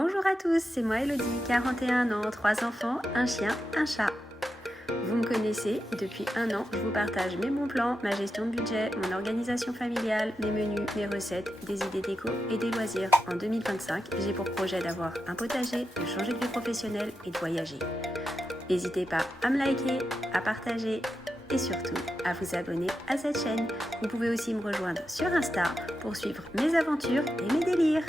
Bonjour à tous, c'est moi Elodie, 41 ans, 3 enfants, un chien, un chat. Vous me connaissez, depuis 1 an, je vous partage mes bons plans, ma gestion de budget, mon organisation familiale, mes menus, mes recettes, des idées déco et des loisirs. En 2025, j'ai pour projet d'avoir un potager, de changer de vie professionnelle et de voyager. N'hésitez pas à me liker, à partager et surtout à vous abonner à cette chaîne. Vous pouvez aussi me rejoindre sur Insta pour suivre mes aventures et mes délires.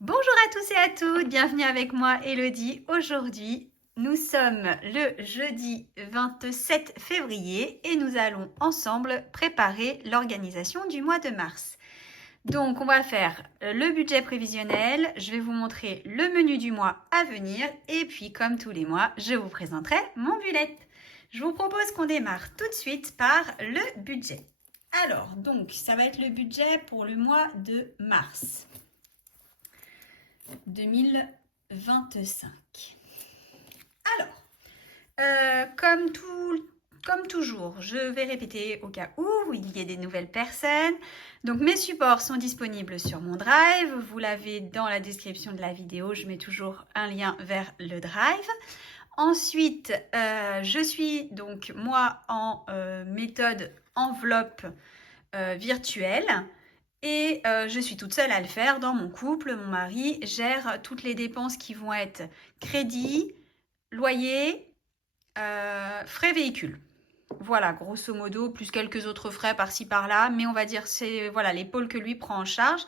Bonjour à tous et à toutes, bienvenue avec moi Elodie. Aujourd'hui, nous sommes le jeudi 27 février et nous allons ensemble préparer l'organisation du mois de mars. Donc, on va faire le budget prévisionnel, je vais vous montrer le menu du mois à venir et puis, comme tous les mois, je vous présenterai mon bullet. Je vous propose qu'on démarre tout de suite par le budget. Alors, donc, ça va être le budget pour le mois de mars 2025. Alors, comme toujours, je vais répéter au cas où il y ait des nouvelles personnes. Donc, mes supports sont disponibles sur mon Drive. Vous l'avez dans la description de la vidéo. Je mets toujours un lien vers le Drive. Ensuite, je suis donc moi en méthode enveloppe virtuelle. Et je suis toute seule à le faire dans mon couple. Mon mari gère toutes les dépenses qui vont être crédit, loyer, frais véhicule. Voilà, grosso modo, plus quelques autres frais par-ci par-là. Mais on va dire c'est voilà, les pôles que lui prend en charge.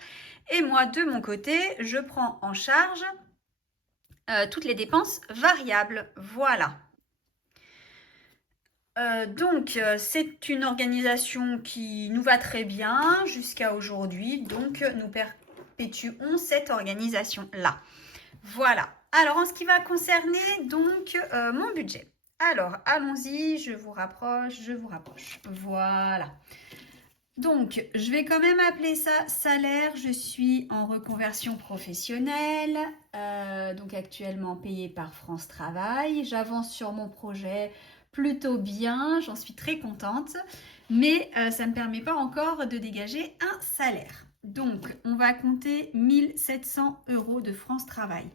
Et moi, de mon côté, je prends en charge toutes les dépenses variables. Voilà. Donc, c'est une organisation qui nous va très bien jusqu'à aujourd'hui. Donc, nous perpétuons cette organisation-là. Voilà. Alors, en ce qui va concerner donc mon budget. Alors, allons-y, je vous rapproche. Voilà. Donc, je vais quand même appeler ça salaire. Je suis en reconversion professionnelle, donc actuellement payée par France Travail. J'avance sur mon projet plutôt bien, j'en suis très contente, mais ça ne me permet pas encore de dégager un salaire. Donc, on va compter 1 700 € de France Travail.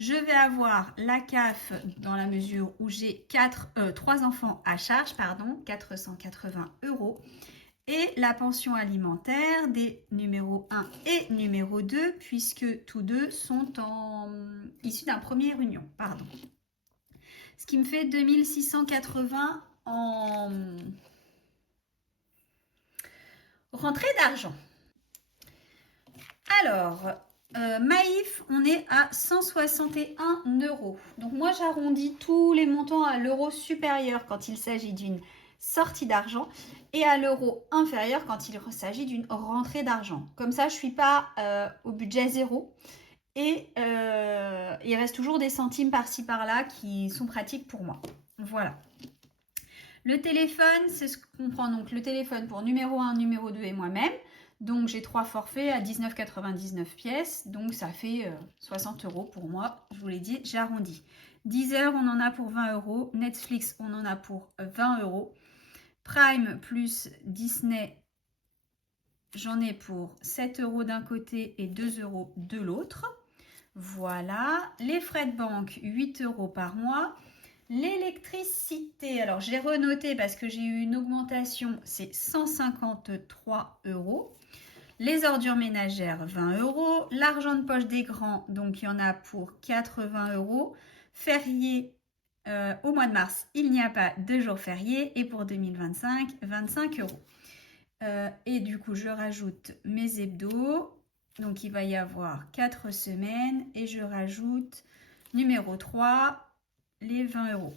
Je vais avoir la CAF dans la mesure où j'ai 3 enfants à charge, 480 €. Et la pension alimentaire des numéro 1 et numéro 2, puisque tous deux sont issus d'un premier union. Ce qui me fait 2680 en rentrée d'argent. Alors, Maïf, on est à 161 €. Donc moi, j'arrondis tous les montants à l'euro supérieur quand il s'agit d'une sortie d'argent et à l'euro inférieur quand il s'agit d'une rentrée d'argent. Comme ça, je ne suis pas au budget zéro et il reste toujours des centimes par-ci par-là qui sont pratiques pour moi. Voilà. Le téléphone, c'est ce qu'on prend donc le téléphone pour numéro 1, numéro 2 et moi-même. Donc j'ai 3 forfaits à 19,99 pièces, donc ça fait 60 € pour moi, je vous l'ai dit, j'ai arrondi. Deezer, on en a pour 20 €, Netflix, on en a pour 20 €, Prime plus Disney, j'en ai pour 7 € d'un côté et 2 € de l'autre. Voilà, les frais de banque, 8 € par mois. L'électricité, alors j'ai renoté parce que j'ai eu une augmentation, c'est 153 €. Les ordures ménagères, 20 €. L'argent de poche des grands, donc il y en a pour 80 €. Férié, au mois de mars, il n'y a pas de jour férié. Et pour 2025, 25 €. Et du coup, je rajoute mes hebdos. Donc, il va y avoir 4 semaines. Et je rajoute numéro 3, les 20 €.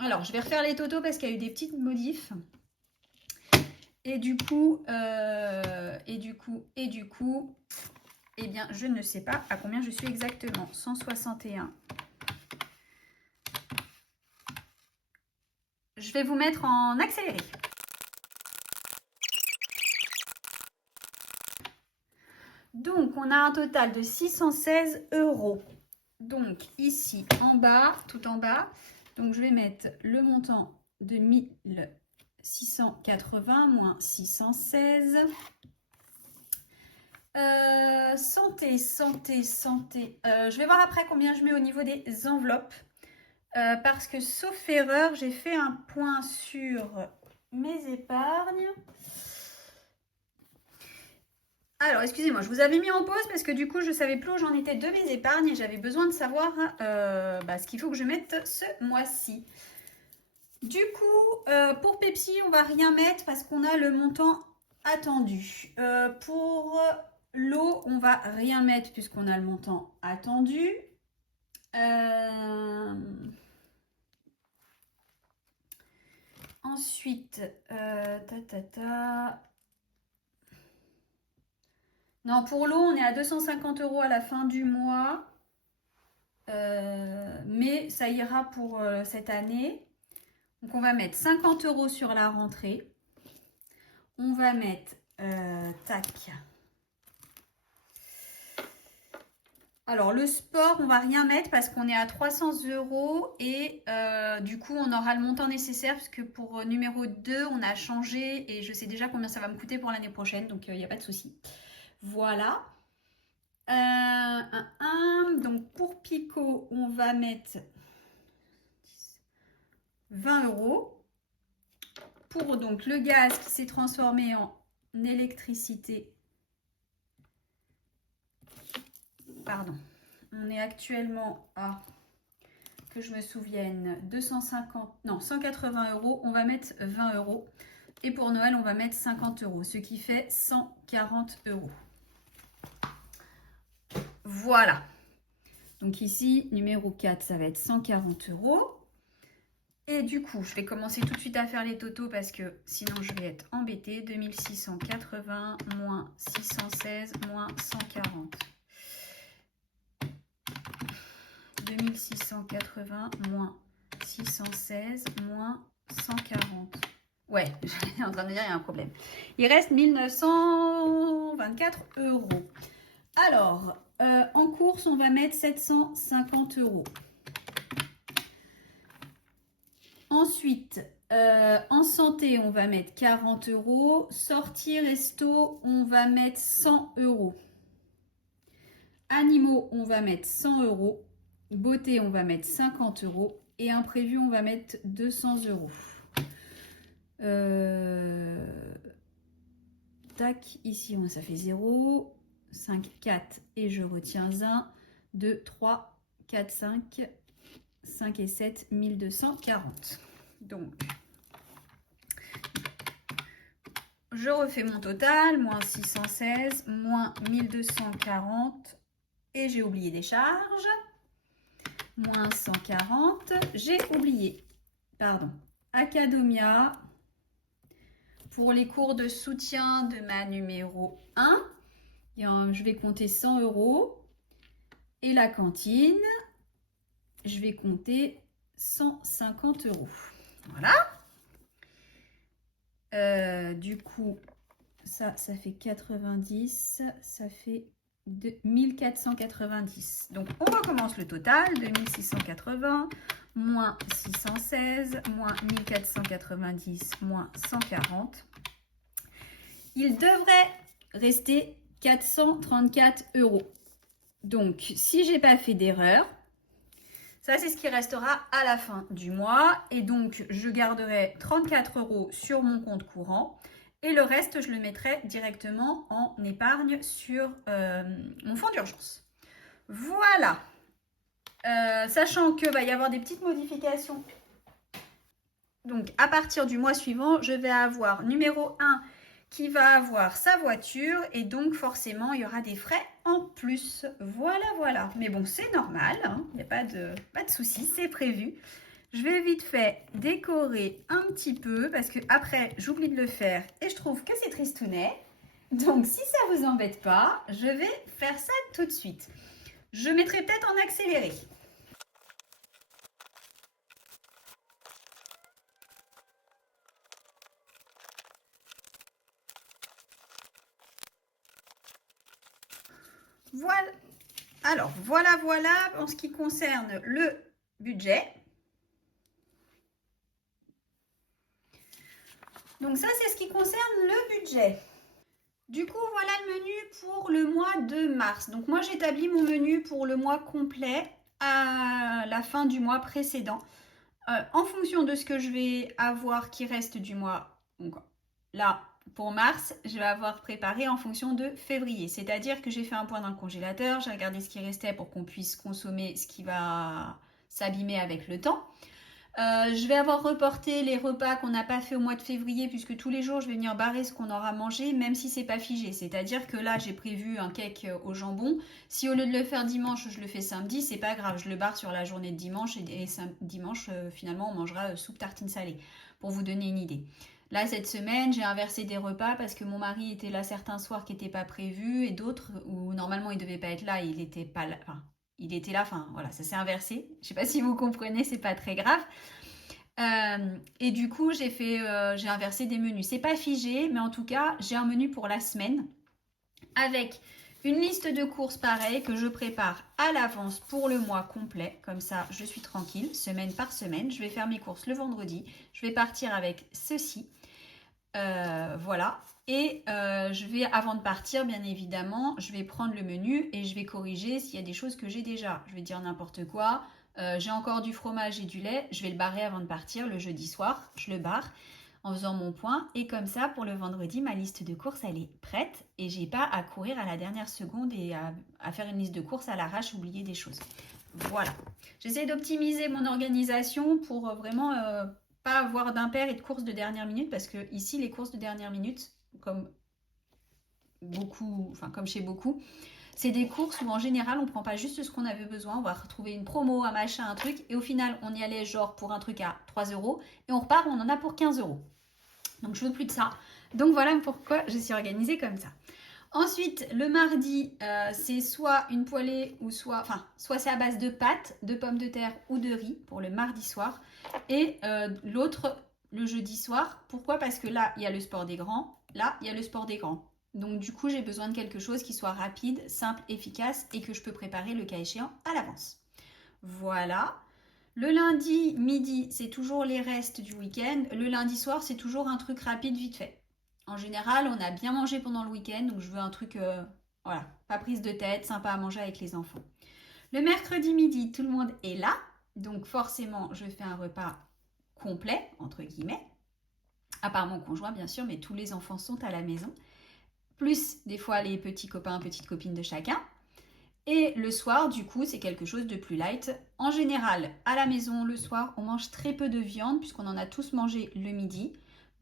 Alors, je vais refaire les totaux parce qu'il y a eu des petites modifs. Et du coup, eh bien, je ne sais pas à combien je suis exactement. 161. Je vais vous mettre en accéléré. Donc, on a un total de 616 €. Donc, ici, en bas, tout en bas, donc je vais mettre le montant de 1680 moins 616. Santé, santé, santé. Je vais voir après combien je mets au niveau des enveloppes. Parce que sauf erreur, j'ai fait un point sur mes épargnes. Alors, excusez-moi, je vous avais mis en pause parce que du coup, je ne savais plus où j'en étais de mes épargnes et j'avais besoin de savoir ce qu'il faut que je mette ce mois-ci. Du coup, pour Pepsi, on va rien mettre parce qu'on a le montant attendu. Pour l'eau, on va rien mettre puisqu'on a le montant attendu. Ensuite, Non, pour l'eau, on est à 250 € à la fin du mois. Mais ça ira pour cette année. Donc, on va mettre 50 € sur la rentrée. On va mettre... tac. Alors, le sport, on va rien mettre parce qu'on est à 300 € et du coup, on aura le montant nécessaire puisque pour numéro 2, on a changé et je sais déjà combien ça va me coûter pour l'année prochaine. Donc, il n'y a pas de souci. Voilà. Donc, pour Pico, on va mettre 20 €. Pour donc le gaz qui s'est transformé en électricité, pardon, on est actuellement à, que je me souvienne, 180 €, on va mettre 20 €. Et pour Noël, on va mettre 50 €, ce qui fait 140 €. Voilà. Donc ici, numéro 4, ça va être 140 €. Et du coup, je vais commencer tout de suite à faire les totaux parce que sinon je vais être embêtée. 2680 moins 616 moins 140. 2680 moins 616 moins 140. Ouais, j'étais en train de dire il y a un problème. Il reste 1924 €. Alors, en course, on va mettre 750 €. Ensuite, en santé, on va mettre 40 €. Sortie resto, on va mettre 100 €. Animaux, on va mettre 100 €. Beauté, on va mettre 50 €. Et imprévu, on va mettre 200 €. Tac, ici, ça fait 0. 5, 4 et je retiens 1. 2, 3, 4, 5. 5 et 7, 1240. Donc, je refais mon total, moins 616, moins 1240, et j'ai oublié des charges, moins 140, j'ai oublié, pardon, Academia, pour les cours de soutien de ma numéro 1, je vais compter 100 €, et la cantine, je vais compter 150 €. Voilà. Du coup, ça fait 90, ça fait 1490. Donc, on recommence le total. 2680 moins 616 moins 1490 moins 140. Il devrait rester 434 €. Donc, si j'ai pas fait d'erreur, ça, c'est ce qui restera à la fin du mois. Et donc, je garderai 34 € sur mon compte courant. Et le reste, je le mettrai directement en épargne sur mon fonds d'urgence. Voilà. Sachant qu'il va y avoir des petites modifications. Donc, à partir du mois suivant, je vais avoir numéro 1 qui va avoir sa voiture et donc forcément il y aura des frais en plus. Voilà, voilà. Mais bon, c'est normal, hein. Il n'y a pas de souci, c'est prévu. Je vais vite fait décorer un petit peu parce que après j'oublie de le faire et je trouve que c'est tristounet. Donc si ça vous embête pas, je vais faire ça tout de suite. Je mettrai peut-être en accéléré. Voilà. Alors, voilà en ce qui concerne le budget. Donc ça, c'est ce qui concerne le budget. Du coup, voilà le menu pour le mois de mars. Donc moi, j'établis mon menu pour le mois complet à la fin du mois précédent. En fonction de ce que je vais avoir qui reste du mois, donc là, pour mars, je vais avoir préparé en fonction de février. C'est-à-dire que j'ai fait un point dans le congélateur, j'ai regardé ce qui restait pour qu'on puisse consommer ce qui va s'abîmer avec le temps. Je vais avoir reporté les repas qu'on n'a pas fait au mois de février puisque tous les jours je vais venir barrer ce qu'on aura mangé même si c'est pas figé. C'est-à-dire que là j'ai prévu un cake au jambon. Si au lieu de le faire dimanche je le fais samedi, c'est pas grave, je le barre sur la journée de dimanche et dimanche finalement on mangera soupe tartine salée pour vous donner une idée. Là cette semaine j'ai inversé des repas parce que mon mari était là certains soirs qui n'étaient pas prévus et d'autres où normalement il devait pas être là, il était pas là. Enfin, il était là, enfin voilà, ça s'est inversé. Je sais pas si vous comprenez, c'est pas très grave. Et du coup, j'ai inversé des menus. C'est pas figé, mais en tout cas, j'ai un menu pour la semaine avec une liste de courses pareille que je prépare à l'avance pour le mois complet. Comme ça, je suis tranquille, semaine par semaine. Je vais faire mes courses le vendredi. Je vais partir avec ceci. Voilà. Et avant de partir, bien évidemment, je vais prendre le menu et je vais corriger s'il y a des choses que j'ai déjà. Je vais dire n'importe quoi. J'ai encore du fromage et du lait. Je vais le barrer avant de partir le jeudi soir. Je le barre en faisant mon point. Et comme ça, pour le vendredi, ma liste de courses, elle est prête. Et j'ai pas à courir à la dernière seconde et à faire une liste de courses à l'arrache, oublier des choses. Voilà. J'essaie d'optimiser mon organisation pour vraiment pas avoir d'impair et de courses de dernière minute parce que ici, les courses de dernière minute, comme beaucoup, enfin comme chez beaucoup, c'est des courses où en général on prend pas juste ce qu'on avait besoin, on va retrouver une promo, un machin, un truc, et au final on y allait genre pour un truc à 3 € et on repart, on en a pour 15 €. Donc je veux plus de ça. Donc voilà pourquoi je suis organisée comme ça. Ensuite, le mardi, c'est soit une poêlée ou soit c'est à base de pâtes, de pommes de terre ou de riz pour le mardi soir. Et l'autre, le jeudi soir. Pourquoi? Parce que là, il y a le sport des grands. Là, il y a le sport des grands. Donc du coup, j'ai besoin de quelque chose qui soit rapide, simple, efficace et que je peux préparer le cas échéant à l'avance. Voilà. Le lundi midi, c'est toujours les restes du week-end. Le lundi soir, c'est toujours un truc rapide vite fait. En général, on a bien mangé pendant le week-end, donc je veux un truc, voilà, pas prise de tête, sympa à manger avec les enfants. Le mercredi midi, tout le monde est là, donc forcément, je fais un repas complet, entre guillemets. À part mon conjoint, bien sûr, mais tous les enfants sont à la maison. Plus des fois les petits copains, petites copines de chacun. Et le soir, du coup, c'est quelque chose de plus light. En général, à la maison, le soir, on mange très peu de viande puisqu'on en a tous mangé le midi.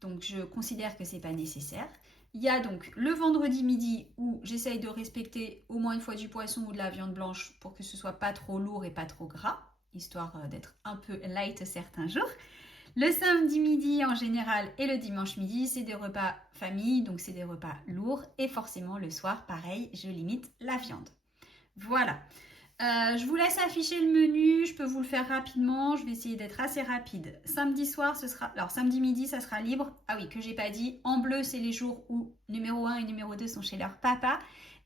Donc, je considère que c'est pas nécessaire. Il y a donc le vendredi midi où j'essaye de respecter au moins une fois du poisson ou de la viande blanche pour que ce soit pas trop lourd et pas trop gras, histoire d'être un peu light certains jours. Le samedi midi en général et le dimanche midi, c'est des repas famille, donc c'est des repas lourds. Et forcément, le soir, pareil, je limite la viande. Voilà. Je vous laisse afficher le menu, je peux vous le faire rapidement, je vais essayer d'être assez rapide. Samedi soir, alors samedi midi, ça sera libre. Ah oui, que j'ai pas dit, en bleu, c'est les jours où numéro 1 et numéro 2 sont chez leur papa.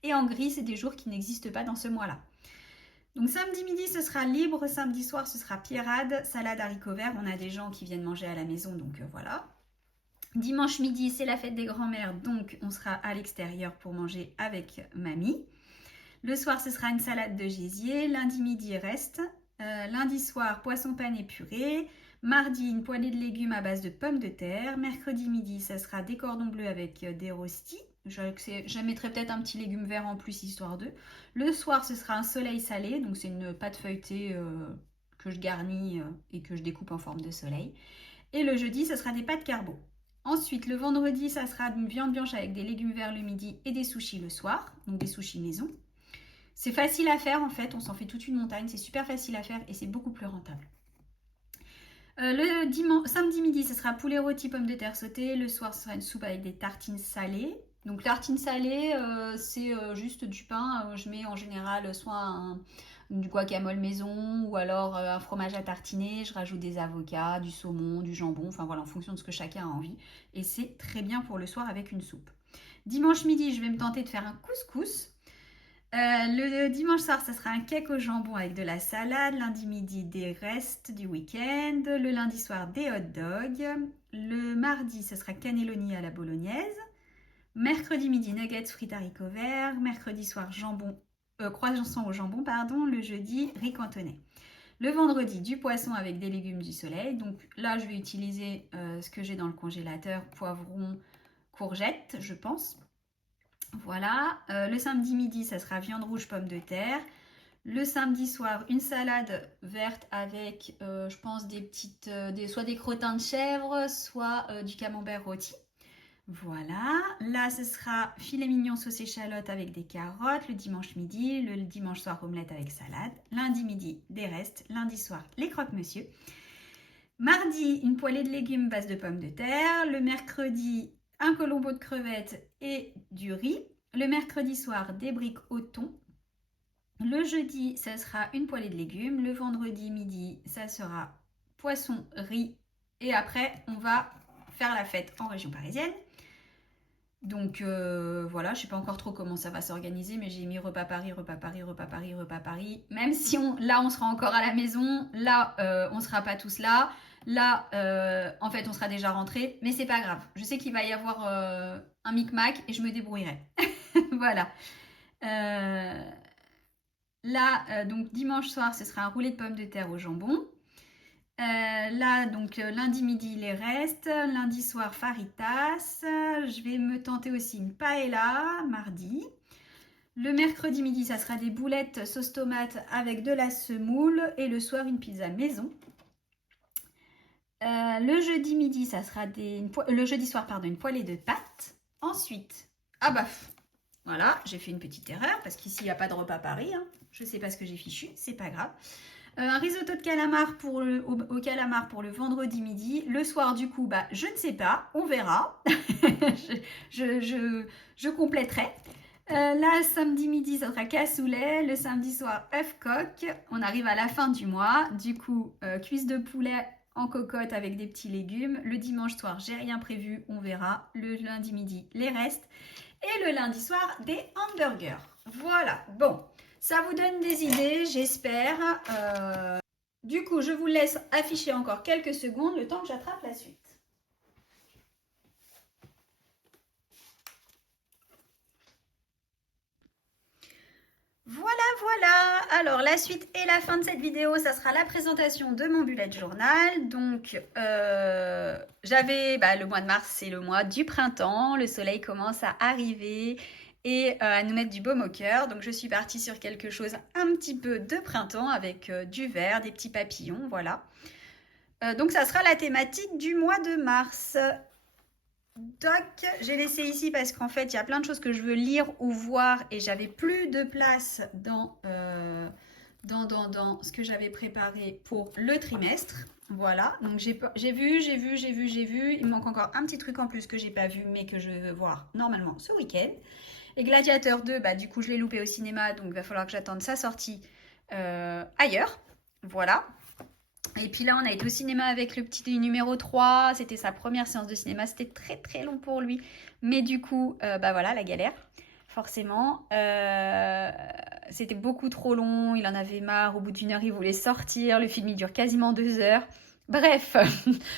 Et en gris, c'est des jours qui n'existent pas dans ce mois-là. Donc samedi midi, ce sera libre. Samedi soir, ce sera pierrade, salade haricots verts. On a des gens qui viennent manger à la maison, donc voilà. Dimanche midi, c'est la fête des grands-mères, donc on sera à l'extérieur pour manger avec mamie. Le soir, ce sera une salade de gésier. Lundi midi, reste. Lundi soir, poisson pané purée. Mardi, une poêlée de légumes à base de pommes de terre. Mercredi midi, ça sera des cordons bleus avec des rostis. Je mettrai peut-être un petit légume vert en plus, histoire d'eux. Le soir, ce sera un soleil salé. Donc, c'est une pâte feuilletée que je garnis et que je découpe en forme de soleil. Et le jeudi, ce sera des pâtes carbo. Ensuite, le vendredi, ça sera une viande blanche avec des légumes verts le midi et des sushis le soir. Donc, des sushis maison. C'est facile à faire en fait, on s'en fait toute une montagne, c'est super facile à faire et c'est beaucoup plus rentable. Samedi midi, ce sera poulet rôti, pommes de terre sautées. Le soir, ce sera une soupe avec des tartines salées. Donc tartines salées, c'est juste du pain. Je mets en général soit du guacamole maison ou alors un fromage à tartiner. Je rajoute des avocats, du saumon, du jambon, enfin voilà, en fonction de ce que chacun a envie. Et c'est très bien pour le soir avec une soupe. Dimanche midi, je vais me tenter de faire un couscous. Le dimanche soir, ça sera un cake au jambon avec de la salade. Lundi midi, des restes du week-end. Le lundi soir, des hot dogs. Le mardi, ce sera cannelloni à la bolognaise. Mercredi midi, nuggets, frites haricots verts. Mercredi soir, jambon, croissant au jambon, pardon. Le jeudi, riz cantonais. Le vendredi, du poisson avec des légumes du soleil. Donc là, je vais utiliser ce que j'ai dans le congélateur, poivron, courgettes, je pense. Voilà. Le samedi midi, ça sera viande rouge, pommes de terre. Le samedi soir, une salade verte avec, je pense, soit des crottins de chèvre, soit du camembert rôti. Voilà, là ce sera filet mignon sauce échalote avec des carottes le dimanche midi, le dimanche soir omelette avec salade, lundi midi des restes, lundi soir les croque-monsieur. Mardi, une poêlée de légumes base de pommes de terre, le mercredi, un colombo de crevettes et du riz, le mercredi soir des briques au thon. Le jeudi, ça sera une poêlée de légumes, le vendredi midi, ça sera poisson, riz et après on va faire la fête en région parisienne. Donc voilà, je ne sais pas encore trop comment ça va s'organiser, mais j'ai mis repas Paris, repas Paris, repas Paris, repas Paris. Même si là, on sera encore à la maison, là, on ne sera pas tous là. Là, en fait, on sera déjà rentrés, mais c'est pas grave. Je sais qu'il va y avoir un micmac et je me débrouillerai. Voilà. Là, donc dimanche soir, ce sera un roulé de pommes de terre au jambon. Là, donc lundi midi, les restes. Lundi soir, faritas. Je vais me tenter aussi une paella, mardi. Le mercredi midi, ça sera des boulettes sauce tomate avec de la semoule. Et le soir, une pizza maison. Le jeudi midi, ça sera le jeudi soir, pardon, une poêlée de pâtes. Ensuite, voilà, j'ai fait une petite erreur parce qu'ici, il n'y a pas de repas Paris. Hein. Je ne sais pas ce que j'ai fichu, c'est pas grave. Un risotto de calamar au calamar pour le vendredi midi. Le soir, du coup, je ne sais pas, on verra. je compléterai. Là, samedi midi, ça sera cassoulet. Le samedi soir, œuf coq. On arrive à la fin du mois. Du coup, cuisse de poulet en cocotte avec des petits légumes. Le dimanche soir, j'ai rien prévu, on verra. Le lundi midi, les restes. Et le lundi soir, des hamburgers. Voilà, bon. Ça vous donne des idées, j'espère. Du coup, je vous laisse afficher encore quelques secondes, le temps que j'attrape la suite. Voilà. Alors, la suite et la fin de cette vidéo, ça sera la présentation de mon bullet journal. Donc, j'avais le mois de mars, c'est le mois du printemps. Le soleil commence à arriver et à nous mettre du baume au cœur. Donc, je suis partie sur quelque chose un petit peu de printemps avec du vert, des petits papillons, voilà. Donc, ça sera la thématique du mois de mars. Doc, j'ai laissé ici parce qu'en fait, il y a plein de choses que je veux lire ou voir et j'avais plus de place dans ce que j'avais préparé pour le trimestre. Voilà, donc j'ai vu. Il me manque encore un petit truc en plus que j'ai pas vu mais que je veux voir normalement ce week-end. Et Gladiateur 2, du coup, je l'ai loupé au cinéma, donc il va falloir que j'attende sa sortie ailleurs. Voilà. Et puis là, on a été au cinéma avec le petit numéro 3. C'était sa première séance de cinéma. C'était très, très long pour lui. Mais du coup, voilà, la galère. Forcément. C'était beaucoup trop long. Il en avait marre. Au bout d'une heure, il voulait sortir. Le film, il dure quasiment 2 heures. Bref,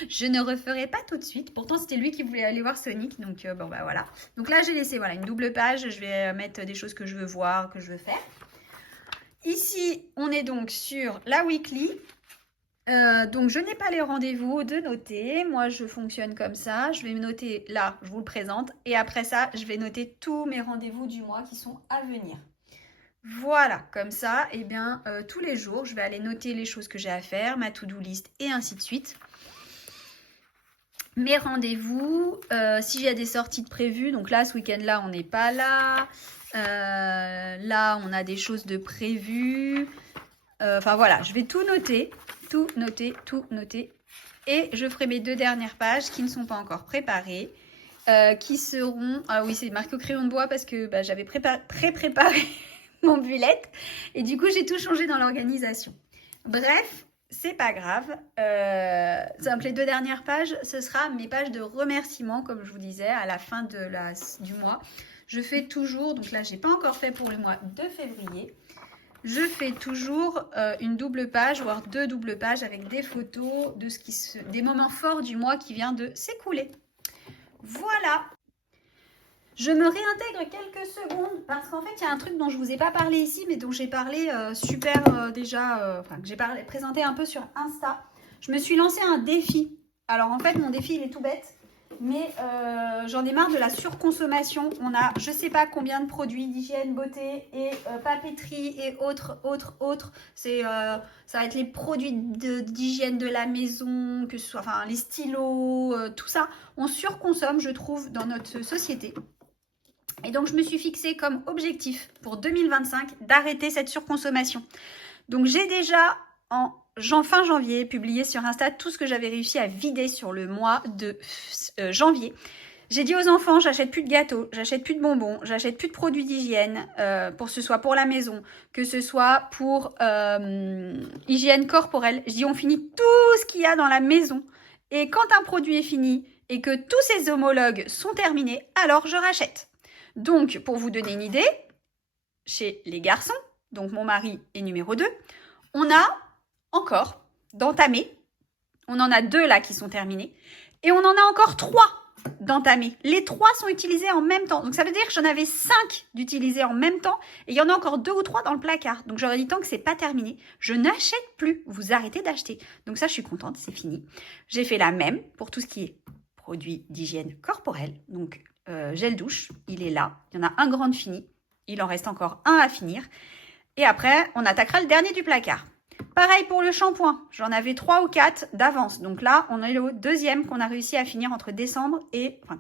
je ne referai pas tout de suite. Pourtant, c'était lui qui voulait aller voir Sonic. Donc, voilà. Donc là, j'ai laissé une double page. Je vais mettre des choses que je veux voir, que je veux faire. Ici, on est donc sur la weekly. Donc, je n'ai pas les rendez-vous de noter. Moi, je fonctionne comme ça. Je vais me noter là, je vous le présente. Et après ça, je vais noter tous mes rendez-vous du mois qui sont à venir. Voilà, comme ça, tous les jours, je vais aller noter les choses que j'ai à faire, ma to-do list et ainsi de suite. Mes rendez-vous, s'il y a des sorties de prévues, donc là, ce week-end-là, on n'est pas là. Là, on a des choses de prévues. Enfin, voilà, je vais tout noter. Tout noter. Et je ferai mes 2 dernières pages qui ne sont pas encore préparées. Qui seront... Ah oui, c'est marqué au crayon de bois parce que j'avais préparé mon bullet. Et du coup, j'ai tout changé dans l'organisation. Bref, c'est pas grave. Donc, les 2 dernières pages, ce sera mes pages de remerciements, comme je vous disais, à la fin du mois. Je fais toujours... Donc là, je n'ai pas encore fait pour le mois de février. Je fais toujours une double page, voire 2 doubles pages avec des photos de des moments forts du mois qui vient de s'écouler. Voilà. Je me réintègre quelques secondes parce qu'en fait, il y a un truc dont je ne vous ai pas parlé ici, mais dont j'ai parlé enfin, que j'ai présenté un peu sur Insta. Je me suis lancé un défi. Alors en fait, mon défi, il est tout bête, mais j'en ai marre de la surconsommation. On a je ne sais pas combien de produits d'hygiène, beauté et papeterie et autres. Ça va être les produits d'hygiène de la maison, que ce soit enfin, les stylos, tout ça. On surconsomme, je trouve, dans notre société. Et donc, je me suis fixé comme objectif pour 2025 d'arrêter cette surconsommation. Donc, j'ai déjà fin janvier publié sur Insta tout ce que j'avais réussi à vider sur le mois de janvier. J'ai dit aux enfants, j'achète plus de gâteaux, j'achète plus de bonbons, j'achète plus de produits d'hygiène, pour que ce soit pour la maison, que ce soit pour hygiène corporelle. Je dis, on finit tout ce qu'il y a dans la maison. Et quand un produit est fini et que tous ses homologues sont terminés, alors je rachète. Donc, pour vous donner une idée, chez les garçons, donc mon mari est numéro 2, on a encore d'entamés. On en a 2 là qui sont terminés. Et on en a encore 3 d'entamés. Les 3 sont utilisés en même temps. Donc, ça veut dire que j'en avais 5 d'utilisés en même temps. Et il y en a encore 2 ou 3 dans le placard. Donc, j'aurais dit tant que c'est pas terminé, je n'achète plus. Vous arrêtez d'acheter. Donc, ça, je suis contente, c'est fini. J'ai fait la même pour tout ce qui est produits d'hygiène corporelle. Donc, gel douche, il est là. Il y en a un grand fini. Il en reste encore un à finir. Et après, on attaquera le dernier du placard. Pareil pour le shampoing. J'en avais 3 ou 4 d'avance. Donc là, on est au deuxième qu'on a réussi à finir entre décembre et... Enfin,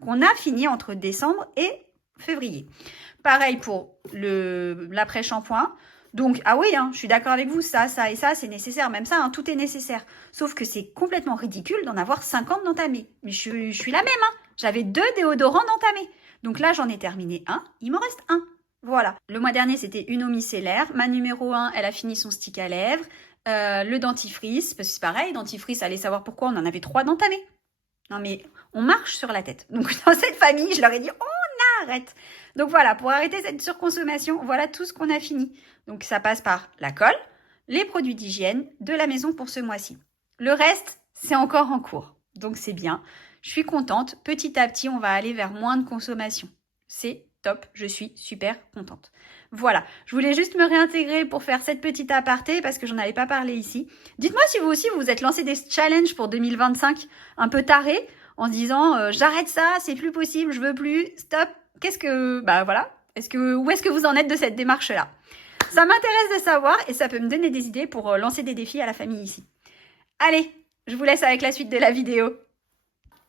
qu'on a fini entre décembre et février. Pareil pour l'après-shampoing. Donc, ah oui, je suis d'accord avec vous, ça et ça, c'est nécessaire. Même ça, tout est nécessaire. Sauf que c'est complètement ridicule d'en avoir 50 d'entamés. Mais je suis la même, J'avais 2 déodorants d'entamés. Donc là, j'en ai terminé un, il m'en reste un. Voilà. Le mois dernier, c'était une eau micellaire. Ma numéro 1, elle a fini son stick à lèvres. Le dentifrice, parce que c'est pareil, dentifrice, allez savoir pourquoi on en avait 3 d'entamés. Non mais, on marche sur la tête. Donc dans cette famille, je leur ai dit, on arrête. Donc voilà, pour arrêter cette surconsommation, voilà tout ce qu'on a fini. Donc ça passe par la colle, les produits d'hygiène, de la maison pour ce mois-ci. Le reste, c'est encore en cours. Donc c'est bien. Je suis contente. Petit à petit, on va aller vers moins de consommation. C'est top, je suis super contente. Voilà, je voulais juste me réintégrer pour faire cette petite aparté parce que j'en avais pas parlé ici. Dites-moi si vous aussi, vous vous êtes lancé des challenges pour 2025 un peu tarés en se disant j'arrête ça, c'est plus possible, je veux plus, stop. Voilà, où est-ce que vous en êtes de cette démarche-là? Ça m'intéresse de savoir et ça peut me donner des idées pour lancer des défis à la famille ici. Allez, je vous laisse avec la suite de la vidéo.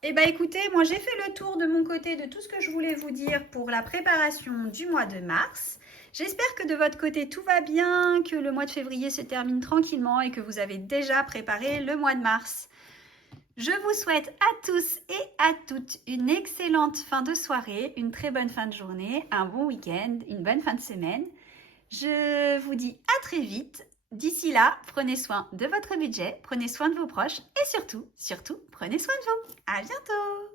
Eh bien écoutez, moi j'ai fait le tour de mon côté de tout ce que je voulais vous dire pour la préparation du mois de mars. J'espère que de votre côté tout va bien, que le mois de février se termine tranquillement et que vous avez déjà préparé le mois de mars. Je vous souhaite à tous et à toutes une excellente fin de soirée, une très bonne fin de journée, un bon week-end, une bonne fin de semaine. Je vous dis à très vite. D'ici là, prenez soin de votre budget, prenez soin de vos proches et surtout, prenez soin de vous. À bientôt!